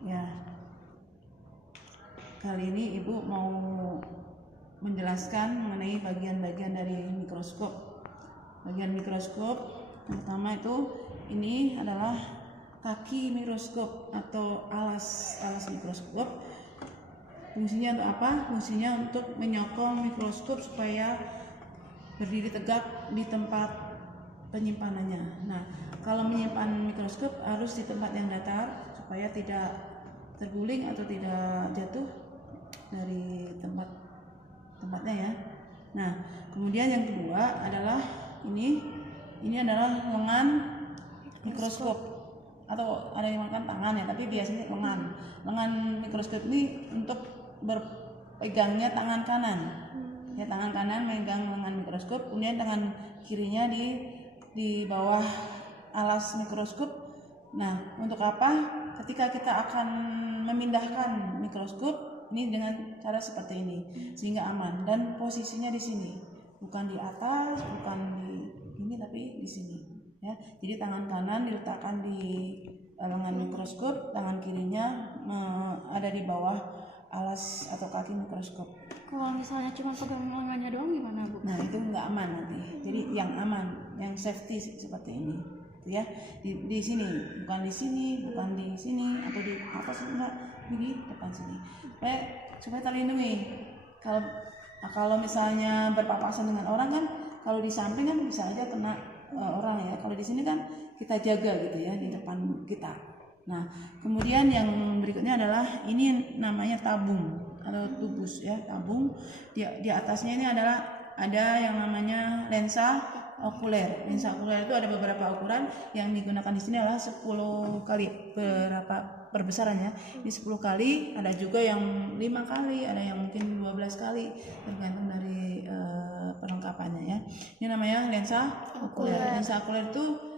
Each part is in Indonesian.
Ya, kali ini Ibu mau menjelaskan mengenai bagian-bagian dari mikroskop. Bagian mikroskop pertama itu ini adalah kaki mikroskop atau alas mikroskop. Fungsinya untuk apa? Fungsinya untuk menyokong mikroskop supaya berdiri tegak di tempat penyimpanannya. Nah, kalau menyimpan mikroskop harus di tempat yang datar supaya tidak terguling atau tidak jatuh dari tempatnya ya. Nah, kemudian yang kedua adalah ini adalah lengan mikroskop atau ada yang mengatakan tangan ya, tapi biasanya lengan mikroskop ini untuk berpegangnya tangan kanan ya, tangan kanan megang lengan mikroskop, kemudian tangan kirinya di bawah alas mikroskop. Nah, untuk apa? Ketika kita akan memindahkan mikroskop ini dengan cara seperti ini sehingga aman, dan posisinya di sini, bukan di atas, bukan di ini, tapi di sini ya. Jadi tangan kanan diletakkan di lengan mikroskop, tangan kirinya ada di bawah alas atau kaki mikroskop. Kalau misalnya cuma pegang lengannya doang gimana, Bu? Nah, itu nggak aman nanti. Jadi yang aman, yang safety seperti ini ya, di sini, bukan di sini, bukan di sini atau di atas, enggak, di depan sini supaya terlindungi. Kalau misalnya berpapasan dengan orang kan, kalau di samping kan bisa aja kena orang ya. Kalau di sini kan kita jaga gitu ya, di depan kita. Nah, kemudian yang berikutnya adalah ini namanya tabung atau tubus ya, tabung. Di atasnya ini adalah ada yang namanya lensa okuler. Lensa okuler itu ada beberapa ukuran, yang digunakan di sini adalah 10 kali berapa perbesarannya. Ini 10 kali, ada juga yang 5 kali, ada yang mungkin 12 kali, tergantung dari perlengkapannya ya. Ini namanya lensa okuler. Lensa okuler itu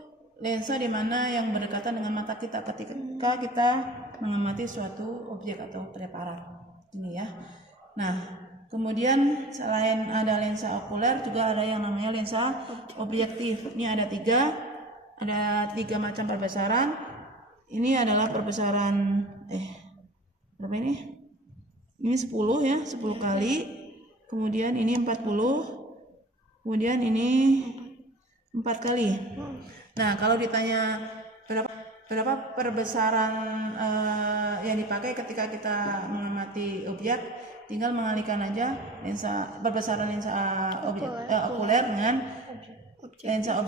lensa di mana yang berdekatan dengan mata kita ketika kita mengamati suatu objek atau preparat. Ini ya. Nah, kemudian selain ada lensa okuler juga ada yang namanya lensa objektif. Ini ada tiga macam perbesaran. Ini adalah perbesaran berapa ini? Ini 10 ya, 10 kali. Kemudian ini 40. Kemudian ini 4 kali. Nah, kalau ditanya berapa perbesaran yang dipakai ketika kita mengamati objek, tinggal mengalihkan aja perbesaran lensa okuler dengan lensa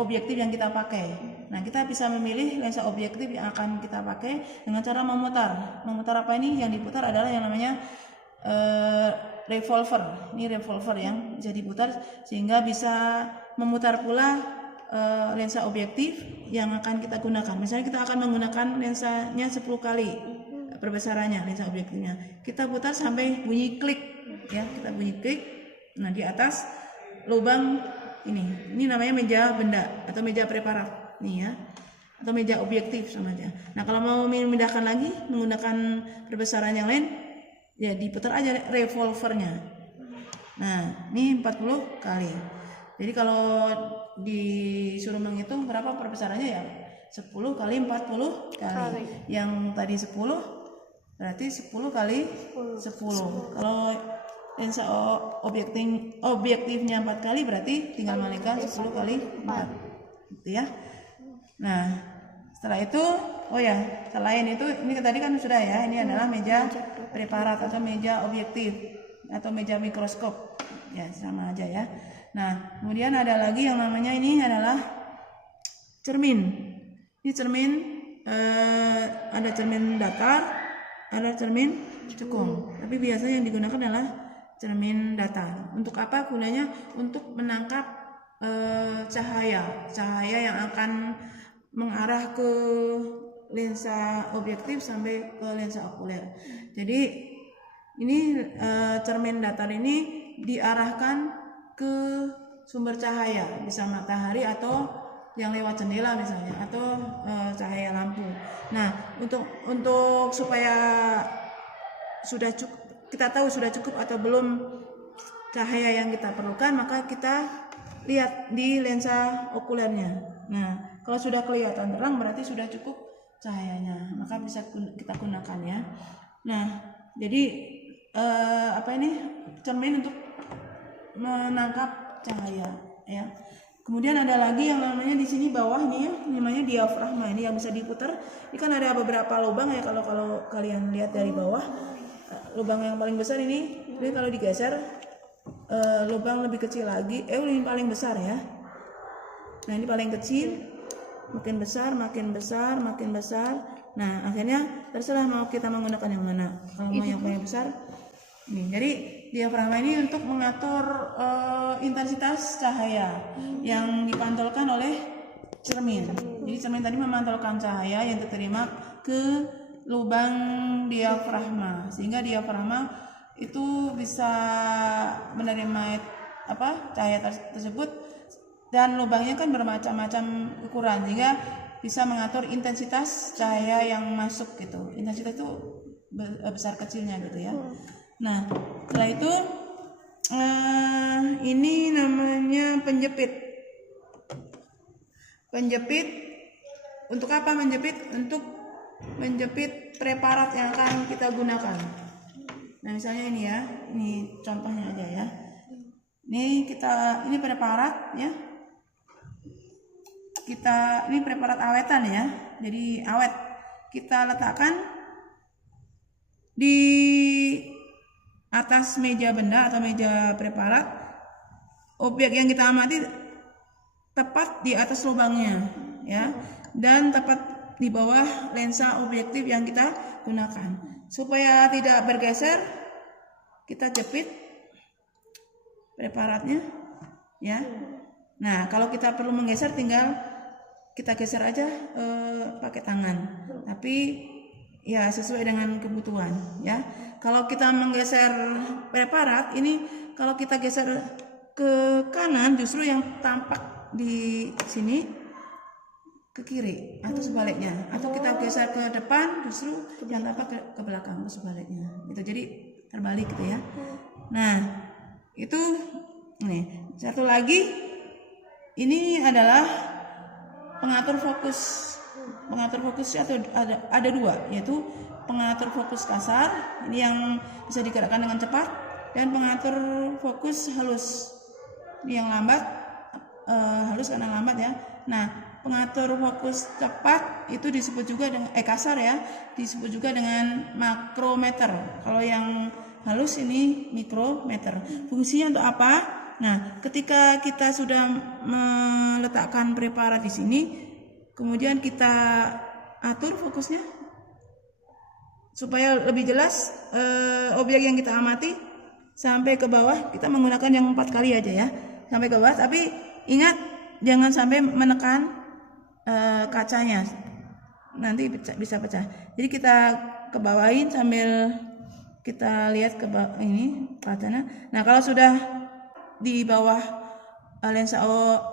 objektif yang kita pakai. Nah, kita bisa memilih lensa objektif yang akan kita pakai dengan cara memutar. Memutar apa ini? Yang diputar adalah yang namanya revolver. Ini revolver yang bisa diputar sehingga bisa memutar pula lensa objektif yang akan kita gunakan. Misalnya kita akan menggunakan lensanya 10 kali perbesarannya, lensa objektifnya. Kita putar sampai bunyi klik ya, kita bunyi klik. Nah, di atas lubang ini namanya meja benda atau meja preparat nih ya, atau meja objektif sama aja. Nah, kalau mau memindahkan lagi menggunakan perbesaran yang lain ya, diputar aja revolvernya. Nah, ini 40 kali. Jadi kalau disuruh menghitung berapa perbesarannya ya 10 kali 40 kali. Yang tadi 10 berarti 10 kali 10. Kalau lensa objektifnya 4 kali berarti tinggal mengalihkan 10 kali 4 gitu ya. Nah, setelah itu selain itu ini tadi kan sudah ya, ini adalah meja preparat atau meja objektif atau meja mikroskop. Ya, sama aja ya. Nah, kemudian ada lagi yang namanya ini adalah cermin. Ini cermin, ada cermin datar, ada cermin cekung. Tapi biasanya yang digunakan adalah cermin datar. Untuk apa gunanya? Untuk menangkap cahaya yang akan mengarah ke lensa objektif sampai ke lensa okuler. Jadi ini cermin datar ini diarahkan ke sumber cahaya, bisa matahari atau yang lewat jendela misalnya, atau cahaya lampu. Nah, untuk supaya kita tahu sudah cukup atau belum cahaya yang kita perlukan, maka kita lihat di lensa okulernya. Nah, kalau sudah kelihatan terang berarti sudah cukup cahayanya, maka bisa kita gunakan ya. Nah, jadi cermin untuk menangkap cahaya ya. Kemudian ada lagi yang namanya di sini bawah nih ya, namanya diafragma. Ini yang bisa diputar. Ini kan ada beberapa lubang ya, kalau kalian lihat dari bawah. Lubang yang paling besar ini kalau digeser lubang lebih kecil lagi, ini paling besar ya. Nah, ini paling kecil, makin besar, makin besar, makin besar. Nah, akhirnya terserah mau kita menggunakan yang mana. Kalau mau yang paling besar, nih. Jadi diafragma ini untuk mengatur intensitas cahaya yang dipantulkan oleh cermin. Jadi cermin tadi memantulkan cahaya yang diterima ke lubang diafragma, sehingga diafragma itu bisa menerima cahaya tersebut, dan lubangnya kan bermacam-macam ukuran sehingga bisa mengatur intensitas cahaya yang masuk gitu. Intensitas itu besar kecilnya gitu ya. Nah, setelah itu ini namanya penjepit. Penjepit untuk apa? Untuk menjepit preparat yang akan kita gunakan. Nah, misalnya ini ya, ini contohnya aja ya. Ini preparat ya. Ini preparat awetan ya. Jadi awet kita letakkan di atas meja benda atau meja preparat. Objek yang kita amati tepat di atas lubangnya ya, dan tepat di bawah lensa objektif yang kita gunakan. Supaya tidak bergeser, kita jepit preparatnya ya. Nah, kalau kita perlu menggeser, tinggal kita geser aja pakai tangan, tapi ya sesuai dengan kebutuhan ya. Kalau kita menggeser preparat ini, kalau kita geser ke kanan, justru yang tampak di sini ke kiri atau sebaliknya, atau kita geser ke depan, justru yang tampak ke belakang atau sebaliknya gitu. Jadi terbalik gitu ya. Nah, itu nih. Satu lagi, ini adalah pengatur fokus. Pengatur fokus itu ada dua, yaitu pengatur fokus kasar, ini yang bisa digerakkan dengan cepat, dan pengatur fokus halus, ini yang lambat, halus karena lambat ya. Nah, pengatur fokus cepat itu disebut juga dengan kasar ya, disebut juga dengan makrometer. Kalau yang halus ini mikrometer. Fungsinya untuk apa? Nah, ketika kita sudah meletakkan preparat di sini, kemudian kita atur fokusnya supaya lebih jelas objek yang kita amati sampai ke bawah. Kita menggunakan yang 4 kali aja ya, sampai ke bawah. Tapi ingat, jangan sampai menekan kacanya, nanti bisa pecah. Jadi kita ke bawahin sambil kita lihat ke bawah ini kacanya. Nah, kalau sudah di bawah lensa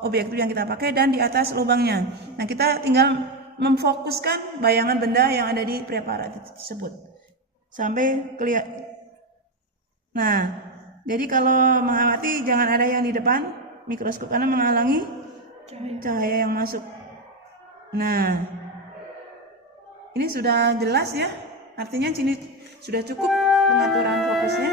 objektif yang kita pakai dan di atas lubangnya, nah kita tinggal memfokuskan bayangan benda yang ada di preparat tersebut sampai kelihatan. Nah, jadi kalau mengamati jangan ada yang di depan mikroskop karena menghalangi cahaya yang masuk. Nah, ini sudah jelas ya, artinya sini sudah cukup pengaturan fokusnya.